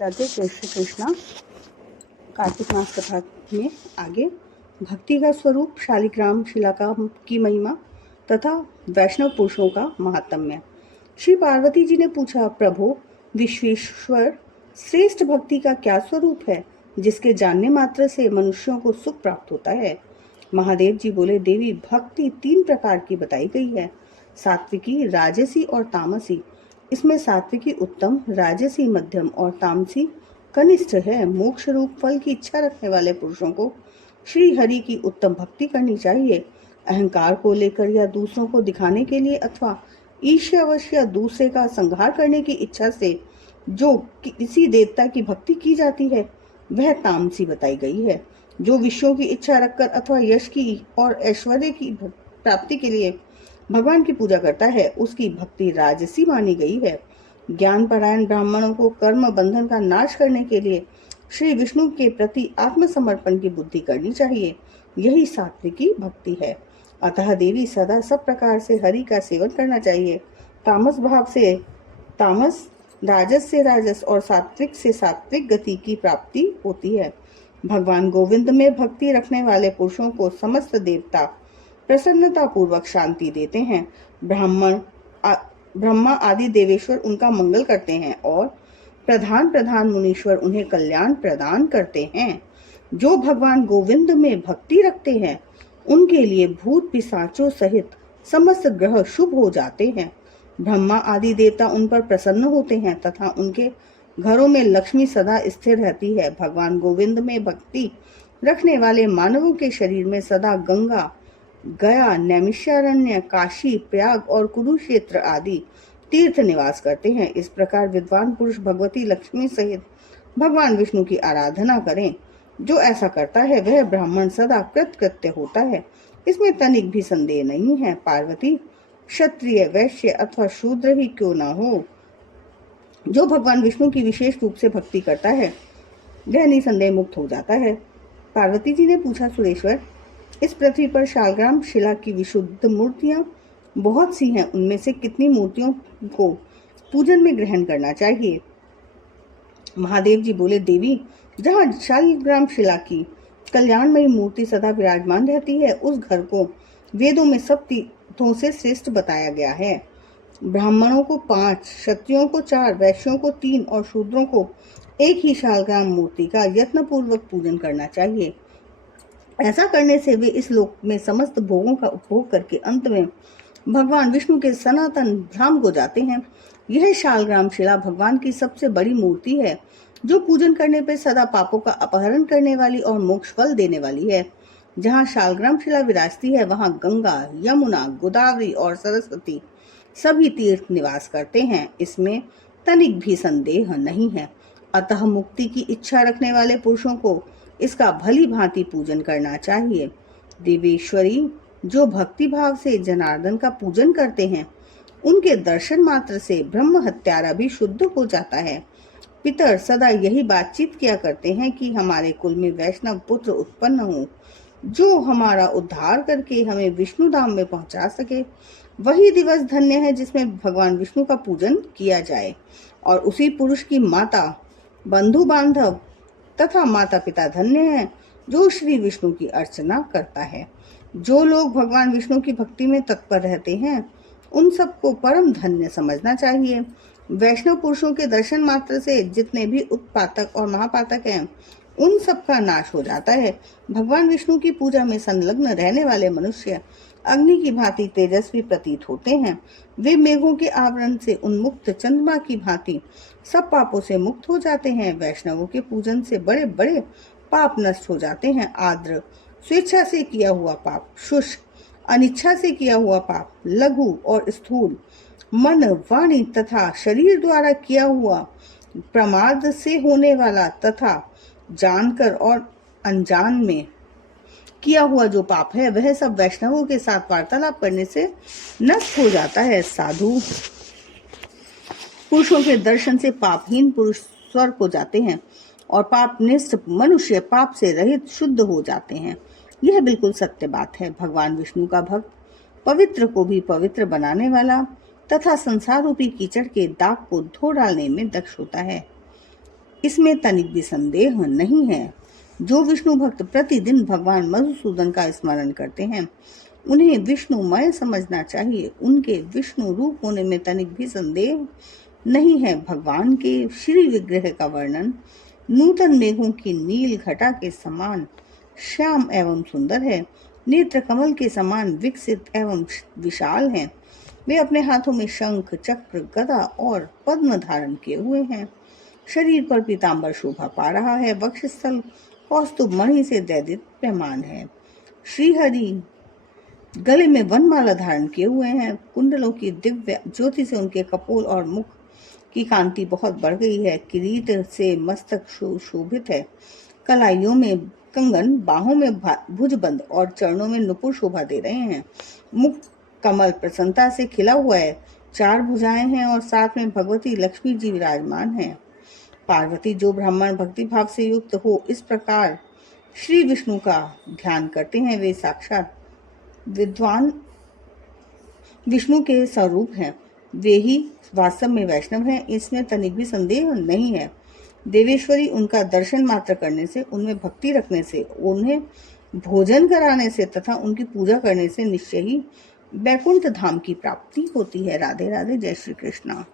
राधे कृष्ण कृष्णा। कार्तिक मास कथा में आगे भक्ति का स्वरूप, शालिग्राम शिला का की महिमा तथा वैष्णव पुरुषों का महात्म्य। श्री पार्वती जी ने पूछा, प्रभु विश्वेश्वर, श्रेष्ठ भक्ति का क्या स्वरूप है जिसके जानने मात्र से मनुष्यों को सुख प्राप्त होता है? महादेव जी बोले, देवी, भक्ति 3 प्रकार की बताई गई है, सात्विकी, राजसी और तामसी। इसमें सात्विकी उत्तम, राजसी मध्यम और तामसी कनिष्ठ है। मोक्ष रूप फल की इच्छा रखने वाले पुरुषों को श्री हरि की उत्तम भक्ति करनी चाहिए। अहंकार को लेकर या दूसरों को दिखाने के लिए अथवा ईर्ष्यावश या दूसरे का संहार करने की इच्छा से जो किसी देवता की भक्ति की जाती है वह तामसी बताई गई है। जो विषयों की इच्छा रखकर अथवा यश की और ऐश्वर्य की प्राप्ति के लिए भगवान की पूजा करता है उसकी भक्ति राजसी मानी गई है। ज्ञान परायण ब्राह्मणों को कर्म बंधन का नाश करने के लिए श्री विष्णु के प्रति आत्मसमर्पण की बुद्धि करनी चाहिए, यही सात्विकी भक्ति है। अतः देवी, सदा सब प्रकार से हरि का सेवन करना चाहिए। तामस भाव से तामस, राजस से राजस और सात्विक से सात्विक गति की प्राप्ति होती है। भगवान गोविंद में भक्ति रखने वाले पुरुषों को समस्त देवता प्रसन्नता पूर्वक शांति देते हैं। ब्रह्मा आदि देवेश्वर उनका मंगल करते हैं और प्रधान मुनीश्वर उन्हें कल्याण प्रदान करते हैं। जो भगवान गोविंद में भक्ति रखते हैं उनके लिए भूत पिशाचों सहित समस्त ग्रह शुभ हो जाते हैं। ब्रह्मा आदि देवता उन पर प्रसन्न होते हैं तथा उनके घरों में लक्ष्मी सदा स्थिर रहती है। भगवान गोविंद में भक्ति रखने वाले मानवों के शरीर में सदा गंगा, गया, नैमिषारण्य, काशी, प्रयाग और कुरुक्षेत्र आदि तीर्थ निवास करते हैं। इस प्रकार विद्वान पुरुष भगवती लक्ष्मी सहित भगवान विष्णु की आराधना करें। जो ऐसा करता है वह ब्राह्मण सदा कृतकृत्य होता है, इसमें तनिक भी संदेह नहीं है। पार्वती, क्षत्रिय, वैश्य अथवा शूद्र ही क्यों ना हो, जो भगवान विष्णु की विशेष रूप से भक्ति करता है वह निसंदेह मुक्त हो जाता है। पार्वती जी ने पूछा, सुरेश्वर, इस पृथ्वी पर शालग्राम शिला की विशुद्ध मूर्तियां बहुत सी हैं, उनमें से कितनी मूर्तियों को पूजन में ग्रहण करना चाहिए? महादेव जी बोले, देवी, जहाँ शालग्राम शिला की कल्याणमयी मूर्ति सदा विराजमान रहती है उस घर को वेदों में सब तीर्थों से श्रेष्ठ बताया गया है। ब्राह्मणों को 5, क्षत्रियों को 4, वैश्यों को 3 और शूद्रों को 1 ही शालग्राम मूर्ति का यत्नपूर्वक पूजन करना चाहिए। ऐसा करने से वे इस लोक में समस्त भोगों का उपभोग करके अंत में भगवान विष्णु के सनातन धाम को जाते हैं। यह शालग्राम शिला भगवान की सबसे बड़ी मूर्ति है, जो पूजन करने पर सदा पापों का अपहरण करने वाली और मोक्ष फल देने वाली है। जहाँ शालग्राम शिला विराजती है वहाँ गंगा, यमुना, गोदावरी और सरस्वती सभी तीर्थ निवास करते हैं, इसमें तनिक भी संदेह नहीं है। अतः मुक्ति की इच्छा रखने वाले पुरुषों को इसका भली भांति पूजन करना चाहिए। देवेश्वरी, जो भक्ति भाव से जनार्दन का पूजन करते हैं उनके दर्शन मात्र से ब्रह्म हत्यारा भी शुद्ध हो जाता है। पितर सदा यही बातचीत किया करते हैं कि हमारे कुल में वैष्णव पुत्र उत्पन्न हो, जो हमारा उद्धार करके हमें विष्णु धाम में पहुंचा सके। वही दिवस धन्य है जिसमें भगवान विष्णु का पूजन किया जाए और उसी पुरुष की माता, बंधु बांधव तथा माता पिता धन्य है जो श्री विष्णु की अर्चना करता है। जो लोग भगवान विष्णु की भक्ति में तत्पर रहते हैं उन सबको परम धन्य समझना चाहिए। वैष्णव पुरुषों के दर्शन मात्र से जितने भी उत्पातक और महापातक हैं उन सब का नाश हो जाता है। भगवान विष्णु की पूजा में संलग्न रहने वाले मनुष्य अग्नि की भांति तेजस्वी प्रतीत होते हैं। वे मेघों के आवरण से उन्मुक्त चंद्रमा की भांति सब पापों से मुक्त हो जाते हैं। वैष्णवों के पूजन से बड़े बड़े पाप नष्ट हो जाते हैं। आर्द्र, स्वेच्छा से किया हुआ पाप, शुष्क, अनिच्छा से किया हुआ पाप, लघु और स्थूल, मन, वाणी तथा शरीर द्वारा किया हुआ, प्रमाद से होने वाला तथा जानकर और अनजान में किया हुआ जो पाप है वह सब वैष्णवों के साथ वार्तालाप करने से नष्ट हो जाता है। साधु पुरुषों के दर्शन से पापहीन पुरुष स्वर्ग को जाते हैं और पापनिष्ठ मनुष्य पाप से रहित शुद्ध हो जाते हैं। यह बिल्कुल सत्य बात है। भगवान विष्णु का भक्त पवित्र को भी पवित्र बनाने वाला तथा संसार रूपी कीचड़ के दाग को धो डालने में दक्ष होता है। इसमें तनिक भी संदेह नहीं है। जो विष्णु भक्त प्रतिदिन भगवान मधुसूदन का स्मरण करते हैं, उन्हें विष्णुमय समझना चाहिए। उनके विष्णु रूप होने में तनिक भी संदेह नहीं है। भगवान के श्री विग्रह का वर्णन नूतन मेघों की नील घटा के समान श्याम एवं सुंदर है। नेत्र कमल के समान विकसित एवं विशाल हैं। वे अपने हाथों में शंख, चक्र, गदा और पद्म धारण किए हुए हैं। शरीर पर पीताम्बर शोभा पा रहा है। वक्षस्थल कौस्तुभ मणि से दैदिप्यमान है। श्रीहरि गले में वनमाला धारण किए हुए हैं। कुंडलों की दिव्य ज्योति से उनके कपोल और मुख की कांति बहुत बढ़ गई है। किरीट से मस्तक शोभित है। कलाइयों में कंगन, बाहों में भुजबंद और चरणों में नुपुर शोभा दे रहे हैं। मुख कमल प्रसन्नता से खिला हुआ है। 4 भुजाएं हैं और साथ में भगवती लक्ष्मी जी विराजमान हैं। पार्वती जो ब्राह्मण भक्ति भाव से युक्त हो इस प्रकार श्री विष्णु का ध्यान करते हैं, वे साक्षात विद्वान विष्णु के स्वरूप हैं। वे ही वास्तव में वैष्णव हैं, इसमें तनिक भी संदेह नहीं है। देवेश्वरी उनका दर्शन मात्र करने से, उनमें भक्ति रखने से, उन्हें भोजन कराने से तथा उनकी पूजा करने से निश्चय ही वैकुंठ धाम की प्राप्ति होती है। राधे राधे। जय श्री कृष्णा।